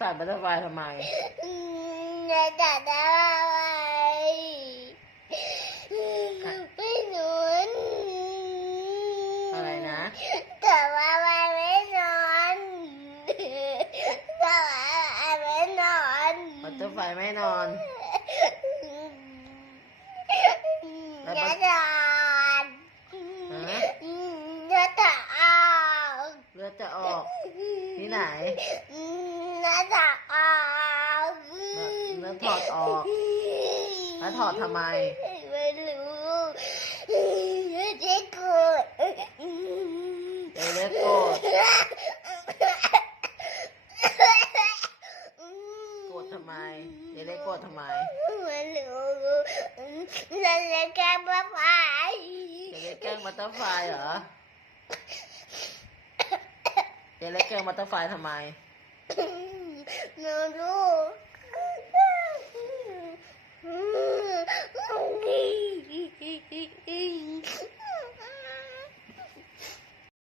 สารบัตเตอร์ไฟทำไมจะจัดอะไรไม่หนุนอะไรนะแต่ว่ามันไม่นอนแต่ว่ามันไม่นอนบัตเตอร์ไฟไม่นอนแล้วจะบัตนอนฮะจะจะเอาเลือดจะออกที่ไหน จะจะเอา เลือด ถอดออก แล้วถอดทำไม ไม่รู้จะโกรธเอเล็กโกรธโกรธทำไมเอเล็กโกรธทำไมไม่รู้นั่นแหละแกมาไปเอเล็กแกล้งบัตเตอร์ไฟเหรอเอเล็กแกล้งบัตเตอร์ไฟทำไมหนูรู้